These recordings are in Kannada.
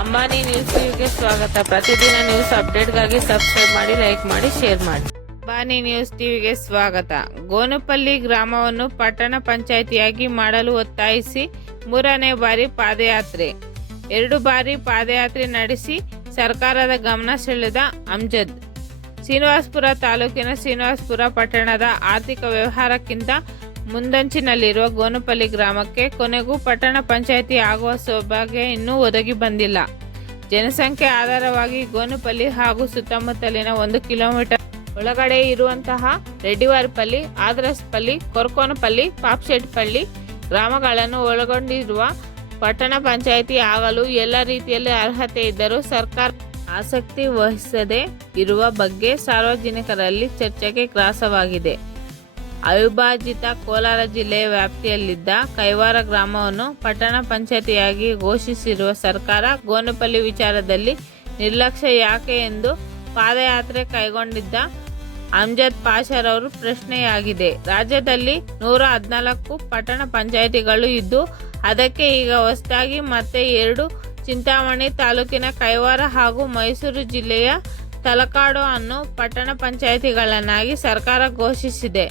ಅಂಬಾನಿ ನ್ಯೂಸ್ ಟಿವಿಗೆ ಸ್ವಾಗತ. ಪ್ರತಿದಿನ ನ್ಯೂಸ್ ಅಪ್ಡೇಟ್ಗಾಗಿ ಸಬ್ಸ್ಕ್ರೈಬ್ ಮಾಡಿ ಲೈಕ್ ಮಾಡಿ ಶೇರ್ ಮಾಡಿ. ಅಂಬಾನಿ ನ್ಯೂಸ್ ಟಿವಿಗೆ ಸ್ವಾಗತ. ಗೋನುಪಲ್ಲಿ ಗ್ರಾಮವನ್ನು ಪಟ್ಟಣ ಪಂಚಾಯಿತಿಯಾಗಿ ಮಾಡಲು ಒತ್ತಾಯಿಸಿ ಮೂರನೇ ಬಾರಿ ಪಾದಯಾತ್ರೆ. ಎರಡು ಬಾರಿ ಪಾದಯಾತ್ರೆ ನಡೆಸಿ ಸರ್ಕಾರದ ಗಮನ ಸೆಳೆದ ಅಮ್ಜದ್. ಶ್ರೀನಿವಾಸ್ಪುರ ತಾಲೂಕಿನ ಶ್ರೀನಿವಾಸ್ಪುರ ಪಟ್ಟಣದ ಆರ್ಥಿಕ ವ್ಯವಹಾರಕ್ಕಿಂತ ಮುಂದಂಚಿನಲ್ಲಿರುವ ಗೋನಪಲ್ಲಿ ಗ್ರಾಮಕ್ಕೆ ಕೊನೆಗೂ ಪಟ್ಟಣ ಪಂಚಾಯಿತಿ ಆಗುವ ಸೌಭಾಗ್ಯ ಇನ್ನೂ ಒದಗಿ ಬಂದಿಲ್ಲ. ಜನಸಂಖ್ಯೆ ಆಧಾರವಾಗಿ ಗೋನುಪಲ್ಲಿ ಹಾಗೂ ಸುತ್ತಮುತ್ತಲಿನ ಒಂದು ಕಿಲೋಮೀಟರ್ ಒಳಗಡೆ ಇರುವಂತಹ ರೆಡ್ಡಿವಾರಪಲ್ಲಿ, ಆದ್ರಸ್ಪಲ್ಲಿ, ಕೊರ್ಕೋನಪಲ್ಲಿ ಪಾಪ್ಶೆಟ್ಪಲ್ಲಿ ಗ್ರಾಮಗಳನ್ನು ಒಳಗೊಂಡಿರುವ ಪಟ್ಟಣ ಪಂಚಾಯಿತಿ ಆಗಲು ಎಲ್ಲ ರೀತಿಯಲ್ಲಿ ಅರ್ಹತೆ ಇದ್ದರೂ ಸರ್ಕಾರ ಆಸಕ್ತಿ ವಹಿಸದೇ ಇರುವ ಬಗ್ಗೆ ಸಾರ್ವಜನಿಕರಲ್ಲಿ ಚರ್ಚೆಗೆ ಗ್ರಾಸವಾಗಿದೆ. ಅವಿಭಾಜಿತ ಕೋಲಾರ ಜಿಲ್ಲೆಯ ವ್ಯಾಪ್ತಿಯಲ್ಲಿದ್ದ ಕೈವಾರ ಗ್ರಾಮವನ್ನು ಪಟ್ಟಣ ಪಂಚಾಯತಿಯಾಗಿ ಘೋಷಿಸಿರುವ ಸರ್ಕಾರ ಗೋನಪಲ್ಲಿ ವಿಚಾರದಲ್ಲಿ ನಿರ್ಲಕ್ಷ್ಯ ಯಾಕೆ ಎಂದು ಪಾದಯಾತ್ರೆ ಕೈಗೊಂಡಿದ್ದ ಅಮ್ಜದ್ ಪಾಷರವರು ಪ್ರಶ್ನೆಯಾಗಿದೆ. ರಾಜ್ಯದಲ್ಲಿ ನೂರ ಹದಿನಾಲ್ಕು ಪಟ್ಟಣ ಪಂಚಾಯಿತಿಗಳು ಇದ್ದು, ಅದಕ್ಕೆ ಈಗ ಹೊಸದಾಗಿ ಮತ್ತೆ ಎರಡು ಚಿಂತಾಮಣಿ ತಾಲೂಕಿನ ಕೈವಾರ ಹಾಗೂ ಮೈಸೂರು ಜಿಲ್ಲೆಯ ತಲಕಾಡು ಅನ್ನು ಪಟ್ಟಣ ಪಂಚಾಯಿತಿಗಳನ್ನಾಗಿ ಸರ್ಕಾರ ಘೋಷಿಸಿದೆ.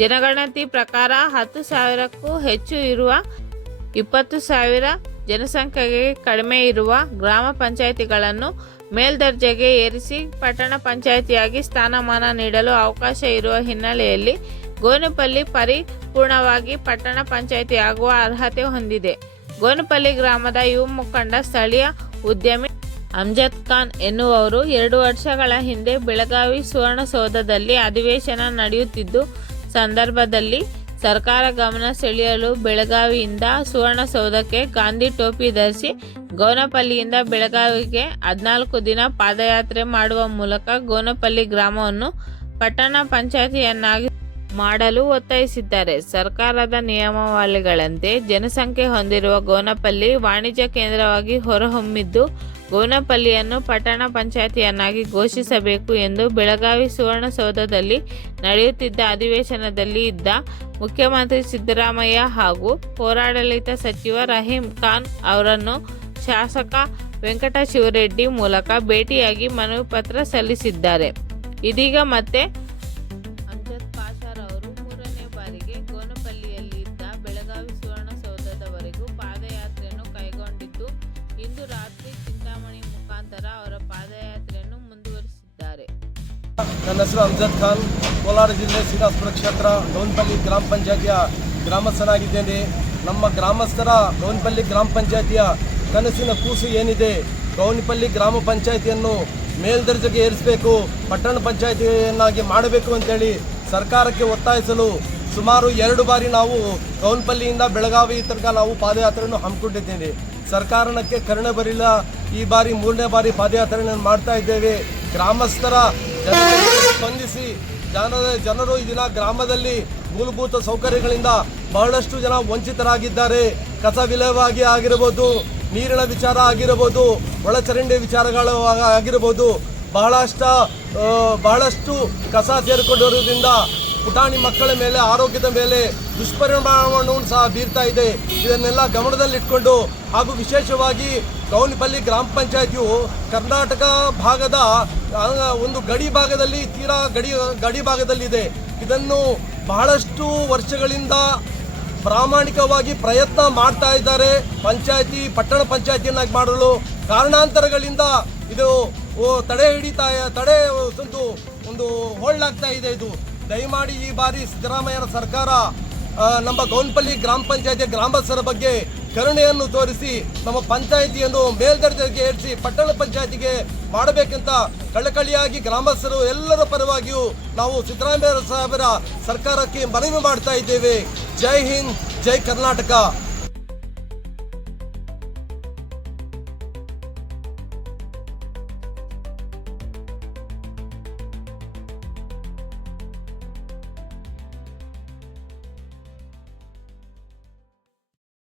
ಜನಗಣತಿ ಪ್ರಕಾರ ಹತ್ತು ಸಾವಿರಕ್ಕೂ ಹೆಚ್ಚು ಇರುವ ಇಪ್ಪತ್ತು ಸಾವಿರ ಜನಸಂಖ್ಯೆಗೆ ಕಡಿಮೆ ಇರುವ ಗ್ರಾಮ ಪಂಚಾಯಿತಿಗಳನ್ನು ಮೇಲ್ದರ್ಜೆಗೆ ಏರಿಸಿ ಪಟ್ಟಣ ಪಂಚಾಯಿತಿಯಾಗಿ ಸ್ಥಾನಮಾನ ನೀಡಲು ಅವಕಾಶ ಇರುವ ಹಿನ್ನೆಲೆಯಲ್ಲಿ ಗೋನುಪಲ್ಲಿ ಪರಿಪೂರ್ಣವಾಗಿ ಪಟ್ಟಣ ಪಂಚಾಯಿತಿ ಆಗುವ ಅರ್ಹತೆ ಹೊಂದಿದೆ. ಗೋನುಪಲ್ಲಿ ಗ್ರಾಮದ ಯುವ ಮುಖಂಡ ಸ್ಥಳೀಯ ಉದ್ಯಮಿ ಅಮ್ಜದ್ ಖಾನ್ ಎನ್ನುವವರು ಎರಡು ವರ್ಷಗಳ ಹಿಂದೆ ಬೆಳಗಾವಿ ಸುವರ್ಣಸೌಧದಲ್ಲಿ ಅಧಿವೇಶನ ನಡೆಯುತ್ತಿದ್ದು ಸಂದರ್ಭದಲ್ಲಿ ಸರ್ಕಾರ ಗಮನ ಸೆಳೆಯಲು ಬೆಳಗಾವಿಯಿಂದ ಸುವರ್ಣಸೌಧಕ್ಕೆ ಗಾಂಧಿ ಟೋಪಿ ಧರಿಸಿ ಗೋನಪಲ್ಲಿಯಿಂದ ಬೆಳಗಾವಿಗೆ ಹದಿನಾಲ್ಕು ದಿನ ಪಾದಯಾತ್ರೆ ಮಾಡುವ ಮೂಲಕ ಗೋನಪಲ್ಲಿ ಗ್ರಾಮವನ್ನು ಪಟ್ಟಣ ಪಂಚಾಯಿತಿಯನ್ನಾಗಿ ಮಾಡಲು ಒತ್ತಾಯಿಸಿದ್ದಾರೆ. ಸರ್ಕಾರದ ನಿಯಮಾವಳಿಗಳಂತೆ ಜನಸಂಖ್ಯೆ ಹೊಂದಿರುವ ಗೋನಪಲ್ಲಿ ವಾಣಿಜ್ಯ ಕೇಂದ್ರವಾಗಿ ಹೊರಹೊಮ್ಮಿದ್ದು, ಗೋನಪಲ್ಲಿಯನ್ನು ಪಟ್ಟಣ ಪಂಚಾಯಿತಿಯನ್ನಾಗಿ ಘೋಷಿಸಬೇಕು ಎಂದು ಬೆಳಗಾವಿ ಸುವರ್ಣಸೌಧದಲ್ಲಿ ನಡೆಯುತ್ತಿದ್ದ ಅಧಿವೇಶನದಲ್ಲಿ ಇದ್ದ ಮುಖ್ಯಮಂತ್ರಿ ಸಿದ್ದರಾಮಯ್ಯ ಹಾಗೂ ಪೌರಾಡಳಿತ ಸಚಿವ ರಹೀಂ ಖಾನ್ ಅವರನ್ನು ಶಾಸಕ ವೆಂಕಟ ಶಿವರೆಡ್ಡಿ ಮೂಲಕ ಭೇಟಿಯಾಗಿ ಮನವಿ ಪತ್ರ ಸಲ್ಲಿಸಿದ್ದಾರೆ. ಇದೀಗ ಮತ್ತೆ ನನ್ನ ಹೆಸರು ಅಮ್ಜದ್ ಖಾನ್. ಕೋಲಾರ ಜಿಲ್ಲೆ ಶ್ರೀನಿವಾಸಪುರ ಕ್ಷೇತ್ರ ಗೌನ್ಪಲ್ಲಿ ಗ್ರಾಮ ಪಂಚಾಯತಿಯ ಗ್ರಾಮಸ್ಥನಾಗಿದ್ದೇನೆ. ನಮ್ಮ ಗ್ರಾಮಸ್ಥರ ಗೌನ್ಪಲ್ಲಿ ಗ್ರಾಮ ಪಂಚಾಯತಿಯ ಕನಸಿನ ಕೂಸು ಏನಿದೆ ಗೌನ್ಪಲ್ಲಿ ಗ್ರಾಮ ಪಂಚಾಯತಿಯನ್ನು ಮೇಲ್ದರ್ಜೆಗೆ ಏರಿಸಬೇಕು, ಪಟ್ಟಣ ಪಂಚಾಯತಿಯನ್ನಾಗಿ ಮಾಡಬೇಕು ಅಂತೇಳಿ ಸರ್ಕಾರಕ್ಕೆ ಒತ್ತಾಯಿಸಲು ಸುಮಾರು ಎರಡು ಬಾರಿ ನಾವು ಗೌನ್ಪಲ್ಲಿಯಿಂದ ಬೆಳಗಾವಿ ತನಕ ನಾವು ಪಾದಯಾತ್ರೆಯನ್ನು ಹಮ್ಮಿಕೊಂಡಿದ್ದೇವೆ. ಸರ್ಕಾರಕ್ಕೆ ಕರುಣೆ ಬರಿಲ್ಲ ಈ ಬಾರಿ ಮೂರನೇ ಬಾರಿ ಪಾದಯಾತ್ರೆಯನ್ನು ಮಾಡ್ತಾ ಇದ್ದೇವೆ. ಗ್ರಾಮಸ್ಥರ ಸ್ಪಂದಿಸಿ ಜನರ ಜನರು ದಿನ ಗ್ರಾಮದಲ್ಲಿ ಮೂಲಭೂತ ಸೌಕರ್ಯಗಳಿಂದ ಬಹಳಷ್ಟು ಜನ ವಂಚಿತರಾಗಿದ್ದಾರೆ. ಕಸ ವಿಲೇವಾಗಿ ಆಗಿರಬಹುದು ನೀರಿನ ವಿಚಾರ ಆಗಿರಬಹುದು ಒಳಚರಂಡಿ ವಿಚಾರಗಳು ಆಗಿರಬಹುದು ಬಹಳಷ್ಟ ಬಹಳಷ್ಟು ಕಸ ಸೇರಿಕೊಂಡಿರೋದ್ರಿಂದ ಪುಟಾಣಿ ಮಕ್ಕಳ ಮೇಲೆ, ಆರೋಗ್ಯದ ಮೇಲೆ ದುಷ್ಪರಿಣಾಮವನ್ನು ಸಹ ಬೀರ್ತಾ ಇದೆ. ಇದನ್ನೆಲ್ಲ ಗಮನದಲ್ಲಿಟ್ಕೊಂಡು ಹಾಗೂ ವಿಶೇಷವಾಗಿ ಗೌನಿಪಲ್ಲಿ ಗ್ರಾಮ ಪಂಚಾಯತಿಯು ಕರ್ನಾಟಕ ಭಾಗದ ಒಂದು ಗಡಿ ಭಾಗದಲ್ಲಿ, ತೀರಾ ಗಡಿ ಗಡಿ ಭಾಗದಲ್ಲಿದೆ. ಇದನ್ನು ಬಹಳಷ್ಟು ವರ್ಷಗಳಿಂದ ಪ್ರಾಮಾಣಿಕವಾಗಿ ಪ್ರಯತ್ನ ಮಾಡ್ತಾ ಇದ್ದಾರೆ. ಪಂಚಾಯತಿ, ಪಟ್ಟಣ ಪಂಚಾಯತಿಯನ್ನಾಗಿ ಮಾಡಲು ಕಾರಣಾಂತರಗಳಿಂದ ಇದು ತಡೆ ಹಿಡಿತಾ, ತಡೆ ಒಂದು ಒಂದು ಹೋಲ್ಡಾಗ್ತಾ ಇದೆ ಇದು. ದಯಮಾಡಿ ಈ ಬಾರಿ ಸಿದ್ದರಾಮಯ್ಯರ ಸರ್ಕಾರ ನಮ್ಮ ಗೌನ್ಪಲ್ಲಿ ಗ್ರಾಮ ಪಂಚಾಯತಿಯ ಗ್ರಾಮಸ್ಥರ ಬಗ್ಗೆ ಕರುಣೆಯನ್ನು ತೋರಿಸಿ ನಮ್ಮ ಪಂಚಾಯಿತಿಯನ್ನು ಮೇಲ್ದರ್ಜೆಗೆ ಏರಿಸಿ ಪಟ್ಟಣ ಪಂಚಾಯಿತಿಗೆ ಮಾಡಬೇಕಂತ ಕಳಕಳಿಯಾಗಿ ಗ್ರಾಮಸ್ಥರು ಎಲ್ಲರ ಪರವಾಗಿಯೂ ನಾವು ಸಿದ್ದರಾಮಯ್ಯ ಸಾಹೇಬರ ಸರ್ಕಾರಕ್ಕೆ ಮನವಿ ಮಾಡ್ತಾ ಇದ್ದೇವೆ. ಜೈ ಹಿಂದ್, ಜೈ ಕರ್ನಾಟಕ.